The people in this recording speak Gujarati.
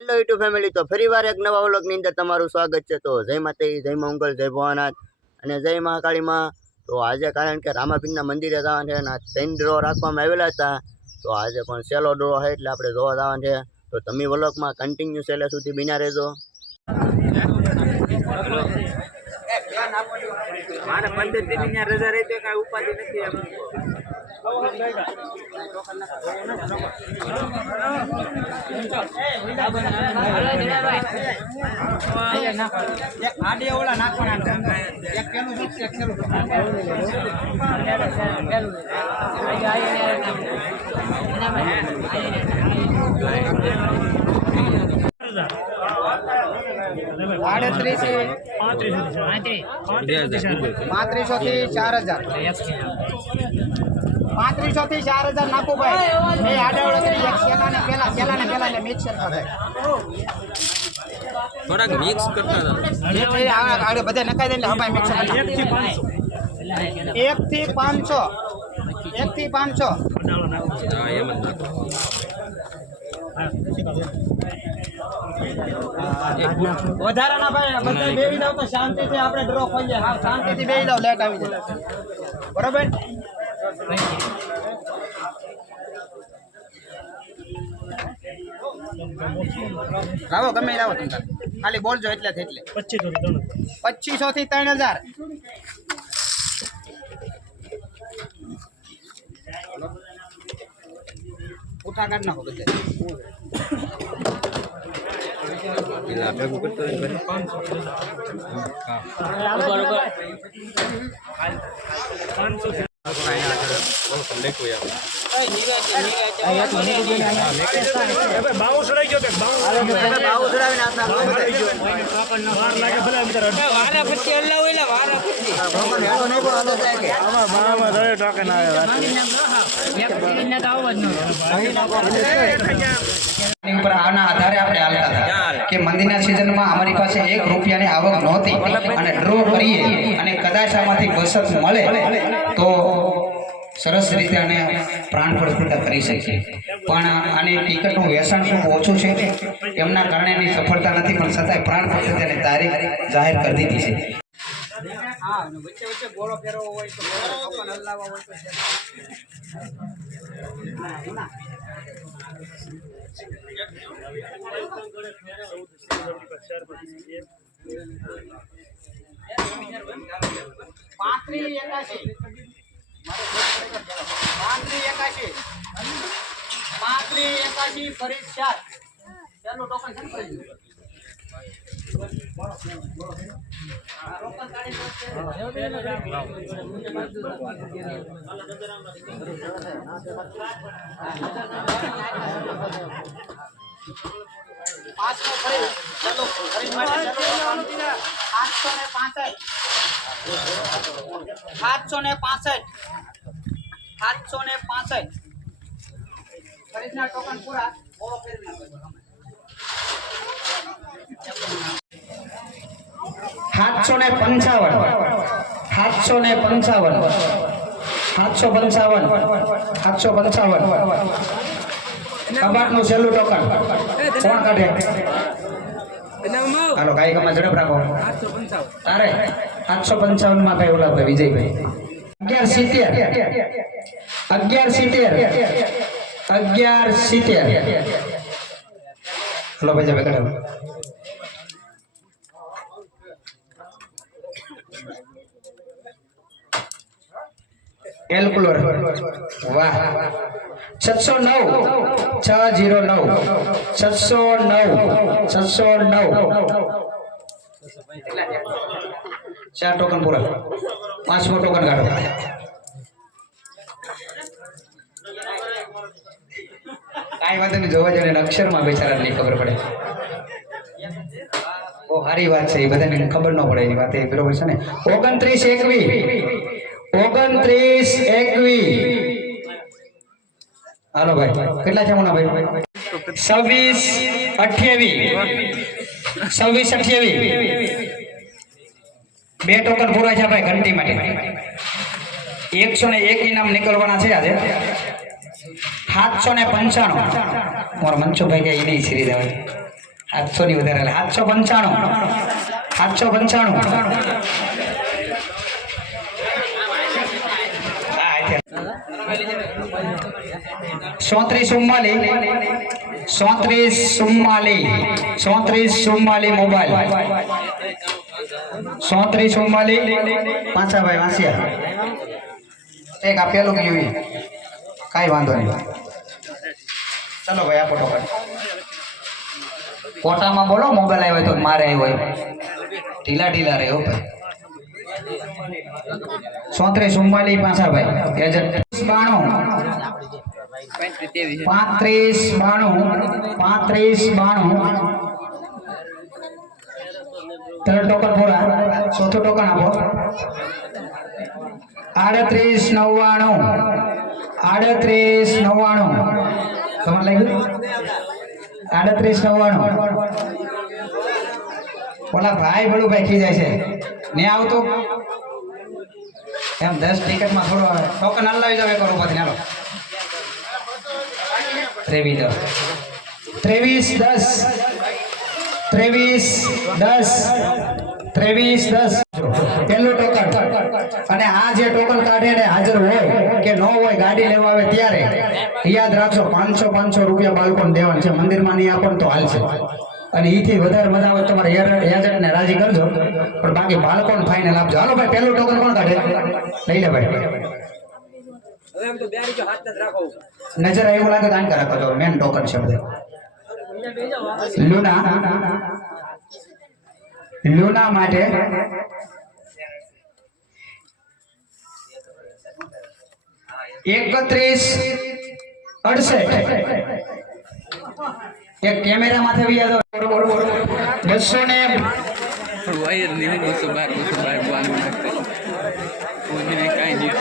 હેલો યુટ્યુબ ફેમિલી, તો ફરીવાર એક નવા વ્લોગની અંદર તમારું સ્વાગત છે। તો જય માતાજી, જય મંગલ, જય ભોળાનાથ અને જય મહાકાળીમાં। તો આજે કારણ કે રામાપીરના મંદિરે જવાનું છે અને 3 ડ્રો રાખવામાં આવેલા હતા। તો આજે પણ છેલ્લો ડ્રો છે એટલે આપણે જોવા જવાનું છે। તો તમે વ્લોગમાં કન્ટિન્યુ છેલ્લે સુધી બન્યા રહેજો। મારે 15 દિનની રજા રહી તો કઈ ઉપાધિ નથી એમ। પાંત્રીસો થી 4000 નાખું ભાઈ। મેં આડાવડો કરી એક સેલાને પેલા એટલે મિક્સર થાય થોડાક મિક્સ કરતા આગળ બધા નખાઈ દે એટલે હમાય મિક્સર 1 થી 500 હા એમ જ વધારાના ભાઈ બધા બેહી જાવ તો શાંતિથી આપણે ડ્રો ખોલીએ। હા શાંતિથી બેહી જાવ, લેટ આવી જાય બરોબર। લાવો ગમે લાવો તમે ખાલી બોલજો એટલે 2500 થી 3000 ઉઠા કાઢ નાખો બધે ભેગું કરતો હોય આના આધારે આપણે હાલતા હતા કે મંદિરના સિઝનમાં અમારી પાસે 1 રૂપિયાની આવક નહોતી અને ડ્રો કરીએ અને કદાચ આમાંથી બચત મળે તો સરસ રીતે અને પ્રાણ પ્રતિષ્ઠા કરી શકીએ। પણ આની ટિકિટનું વેચાણ ખૂબ ઓછું છે, એમના કારણે એની સફળતા નથી, પણ છતાંય પ્રાણ પ્રતિષ્ઠાની તારીખ જાહેર કરી દીધી છે। હા વચ્ચે વચ્ચે ગોળો ફેરવો હોય તો ટોકન હલાવવા હોય તો 3581 ફરી 4 ચાલો ટોકન કેમ કરી દીધું? 765 ખરીદના ટોકન પૂરા બોલો ફેરવી નાખો। 755 કબાટનું છેલ્લું ટોકન કોણ કાઢે? હાલો ગાય કમાં ઝડપ રાખો। તારે 755 માં ભાઈ ઓલા ભાઈ વિજયભાઈ 1170 હલો ભાઈ જવે કઢાવો। કેલ્ક્યુલર વાહ 709 4 ટોકન પૂરા, 5મો ટોકન કાઢો। કાંઈ વાત નહીં, જોવા જઈને અક્ષરમાં બેચારાને નહીં ખબર પડે। બહુ સારી વાત છે, એ બધાને ખબર ન પડે એની વાત, એ બરોબર છે ને। 2921 હાલો ભાઈ કેટલા છે મોના ભાઈ? 2628 2 ટોકન પૂરા છે ભાઈ ઘંટી માટે। 101 ઇનામ નીકળવાના છે આજે। 795 મારો મનસુખભાઈ કે એ નહીં શ્રી દેવાય 700 ની વધારે 795 34 મોબાઈલ 34 પાછા ભાઈ વાંસ્યા એક આપેલું ગયું કાંઈ વાંધો નહીં ચાલો ભાઈ આપો ટોકન કોટામાં બોલો મોબાઈલ આવ્યો તો મારે આવ્યો ઢીલા રહે હો ભાઈ 34 પાછા ભાઈ એજન્ટ 3592 ત્રણ ટોકન પૂરા ચોથું ટોકન આપો 3899 તમારે લાગ્યું 3899 ઓલા ભાઈ બળુભાઈ ખી જાય છે ને આવતો એમ 10 ટિકિટમાં થોડો આવે ટોકન હલાવી જાવ એક રૂપિયા ચાલો 2310 પહેલું ટોકન અને આ જે ટોકન કાઢે ને હાજર હોય કે ન હોય ગાડી લેવા આવે ત્યારે યાદ રાખજો 500 રૂપિયા બાળકોને દેવાનું છે મંદિરમાં નહીં આપો તો હાલશે અને એથી વધારે મજા આવે તમારે એજન્ટને રાજી કરજો પણ બાકી બાળકોને ફાઇનલ આપજો હાલો ભાઈ પહેલું ટોકન કોણ કાઢે લઈ લે ભાઈ નજર એવું લાગે દાન રાખો તો મેન ટોકન છે બધે લુના માટે 3168 એક કેમેરા માથે બી યાદ 200 ને વાયર નહીં 212 બાનું નાખે કોઈ કાંઈ નહીં